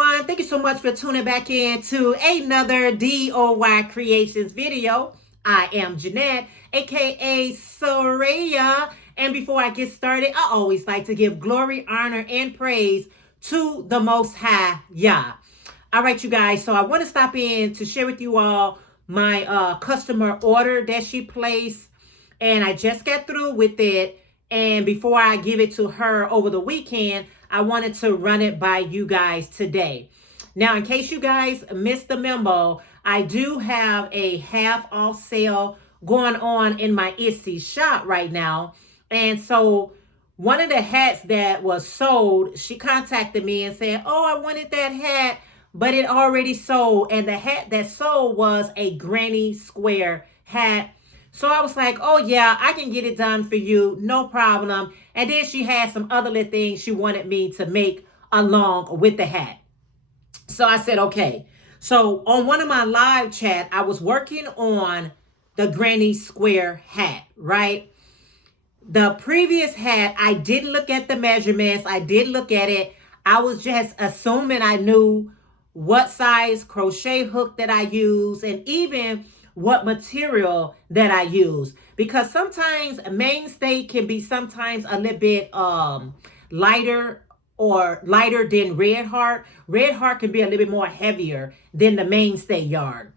everyone. Thank you so much for tuning back in to another Doycreations video. I am Jeanette, aka Sarayah. And before I get started, I always like to give glory, honor, and praise to the Most High Yah. All right, you guys. So I want to stop in to share with you all my customer order that she placed. And I just got through with it. And before I give it to her over the weekend, I wanted to run it by you guys today. Now, in case you guys missed the memo, I do have a half off sale going on in my Etsy shop right now. And so one of the hats that was sold, she contacted me and said, oh, I wanted that hat, but it already sold. And the hat that sold was a granny square hat. So I was like, oh yeah, I can get it done for you, no problem. And then she had some other little things she wanted me to make along with the hat. So I said, okay. So on one of my live chat, I was working on the granny square hat, right? The previous hat, I didn't look at the measurements. I did look at it. I was just assuming I knew what size crochet hook that I use and even what material that I use, because sometimes mainstay can be sometimes a little bit lighter or lighter than red heart. Red heart can be a little bit more heavier than the mainstay yarn.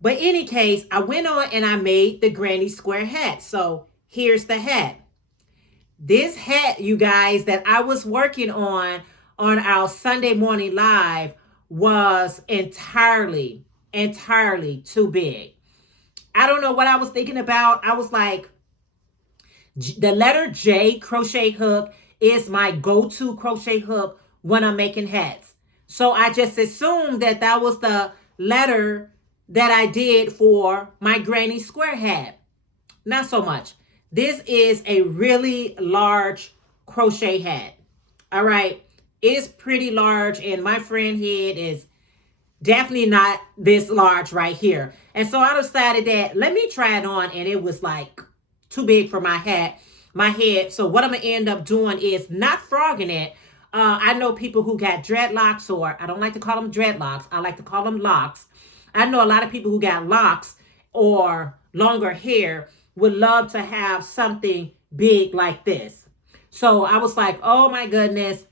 But in any case, I went on and I made the granny square hat. So here's the hat. This hat, you guys, that I was working on our Sunday morning live was entirely too big. I don't know what I was thinking about. I was like, the letter J crochet hook is my go-to crochet hook when I'm making hats. So I just assumed that that was the letter that I did for my granny square hat. Not so much. This is a really large crochet hat. All right. It's pretty large, and my friend head is definitely not this large right here. And so I decided that let me try it on, and it was like too big for my head. So what I'm gonna end up doing is not frogging it. I know people who got dreadlocks, or I don't like to call them dreadlocks. I like to call them locks. I know a lot of people who got locks or longer hair would love to have something big like this. So I was like, oh my goodness,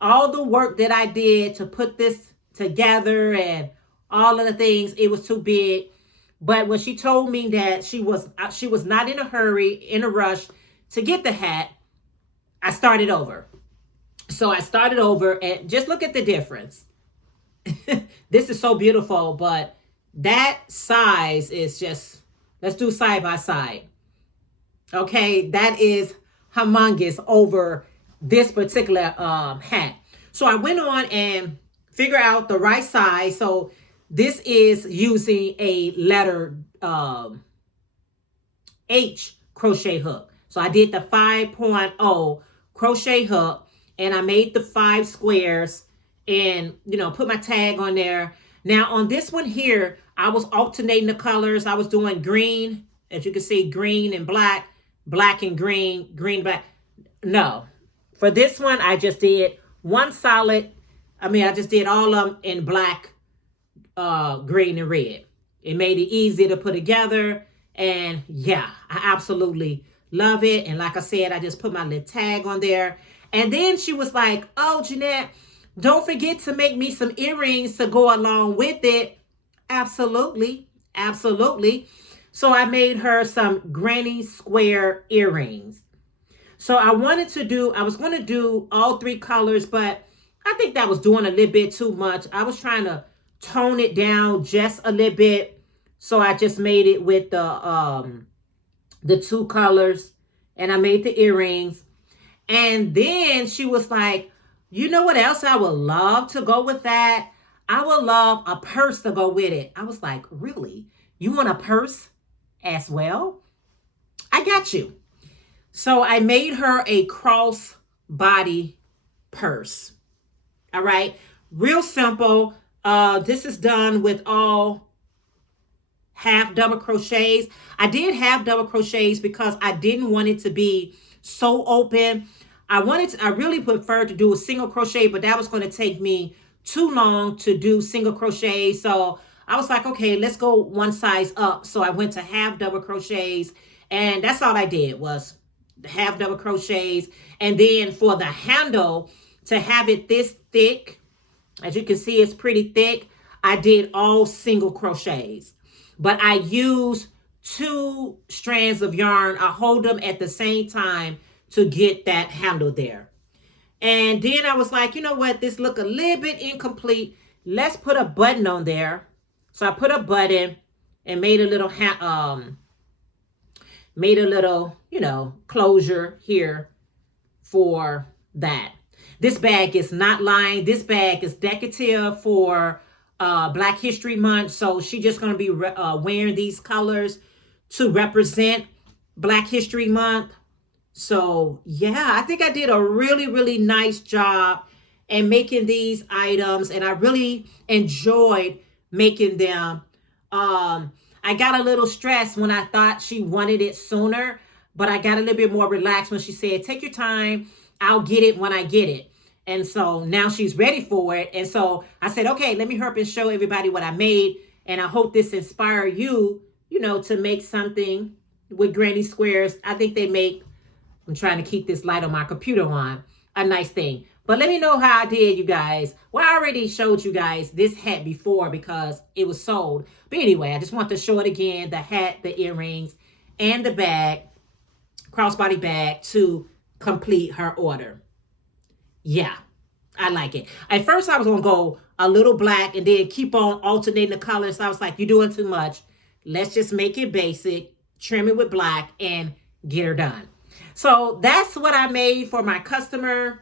all the work that I did to put this together and all of the things, it was too big. But when she told me that she was not in a hurry, in a rush to get the hat, I started over. So I started over, and just look at the difference. This is so beautiful, but that size is just, let's do side by side. Okay, that is humongous over this particular hat. So I went on and figure out the right size. So this is using a letter H crochet hook. So I did the 5.0 crochet hook, and I made the 5 squares and, put my tag on there. Now on this one here, I was alternating the colors. I was doing green, as you can see, green and black, black and green, green, black. No, for this one, I just did one solid. I just did all of them in black, green, and red. It made it easy to put together. And yeah, I absolutely love it. And like I said, I just put my little tag on there. And then she was like, oh, Jeanette, don't forget to make me some earrings to go along with it. Absolutely. Absolutely. So I made her some granny square earrings. So I was going to do all 3 colors, but I think that was doing a little bit too much. I was trying to tone it down just a little bit. So I just made it with the 2 colors, and I made the earrings. And then she was like, you know what else I would love to go with that? I would love a purse to go with it. I was like, really? You want a purse as well? I got you. So I made her a cross body purse. All right. Real simple. This is done with all half double crochets. I did half double crochets because I didn't want it to be so open. I really preferred to do a single crochet, but that was going to take me too long to do single crochet. So I was like, okay, let's go one size up. So I went to half double crochets, and that's all I did was half double crochets. And then for the handle, to have it this thick, as you can see, it's pretty thick. I did all single crochets, but I use 2 strands of yarn. I hold them at the same time to get that handle there. And then I was like, you know what? This look a little bit incomplete. Let's put a button on there. So I put a button and made a little, closure here for that. This bag is not lined. This bag is decorative for Black History Month. So she's just going to be wearing these colors to represent Black History Month. So yeah, I think I did a really, really nice job in making these items, and I really enjoyed making them. I got a little stressed when I thought she wanted it sooner, but I got a little bit more relaxed when she said, take your time, I'll get it when I get it. And so now she's ready for it. And so I said, okay, let me hurry up and show everybody what I made. And I hope this inspire you, to make something with granny squares. I think they make, I'm trying to keep this light on my computer on, a nice thing. But let me know how I did, you guys. Well, I already showed you guys this hat before because it was sold. But anyway, I just want to show it again, the hat, the earrings, and the bag, crossbody bag, to complete her order. Yeah, I like it. At first, I was going to go a little black and then keep on alternating the colors. So I was like, you're doing too much. Let's just make it basic, trim it with black, and get her done. So that's what I made for my customer.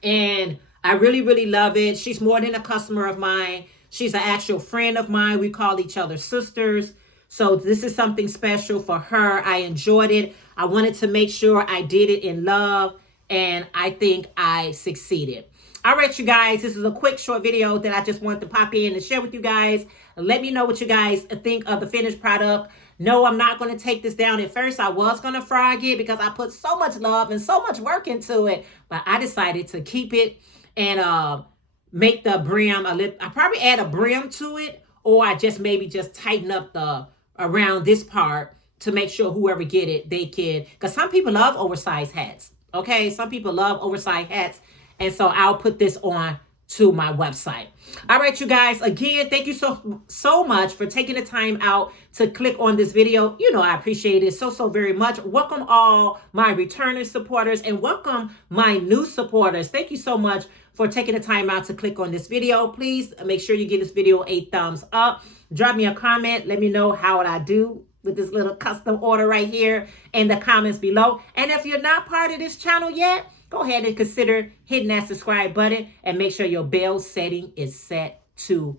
And I really, really love it. She's more than a customer of mine. She's an actual friend of mine. We call each other sisters. So this is something special for her. I enjoyed it. I wanted to make sure I did it in love, and I think I succeeded. All right, you guys, this is a quick short video that I just wanted to pop in and share with you guys. Let me know what you guys think of the finished product. No, I'm not going to take this down. At first, I was going to frog it because I put so much love and so much work into it. But I decided to keep it and make the brim a little. I probably add a brim to it, or I just maybe just tighten up the around this part to make sure whoever get it, they can. Because some people love oversized hats. Okay, some people love oversized hats. And so I'll put this on to my website. All right, you guys, again, thank you so much for taking the time out to click on this video. I appreciate it so very much. Welcome all my returning supporters, and welcome my new supporters. Thank you so much for taking the time out to click on this video. Please make sure you give this video a thumbs up. Drop me a comment. Let me know how I do with this little custom order right here in the comments below. And if you're not part of this channel yet, go ahead and consider hitting that subscribe button and make sure your bell setting is set to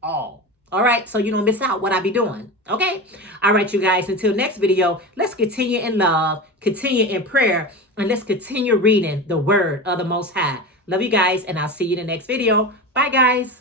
all. All right, so you don't miss out what I be doing, okay? All right, you guys, until next video, let's continue in love, continue in prayer, and let's continue reading the word of the Most High. Love you guys, and I'll see you in the next video. Bye, guys.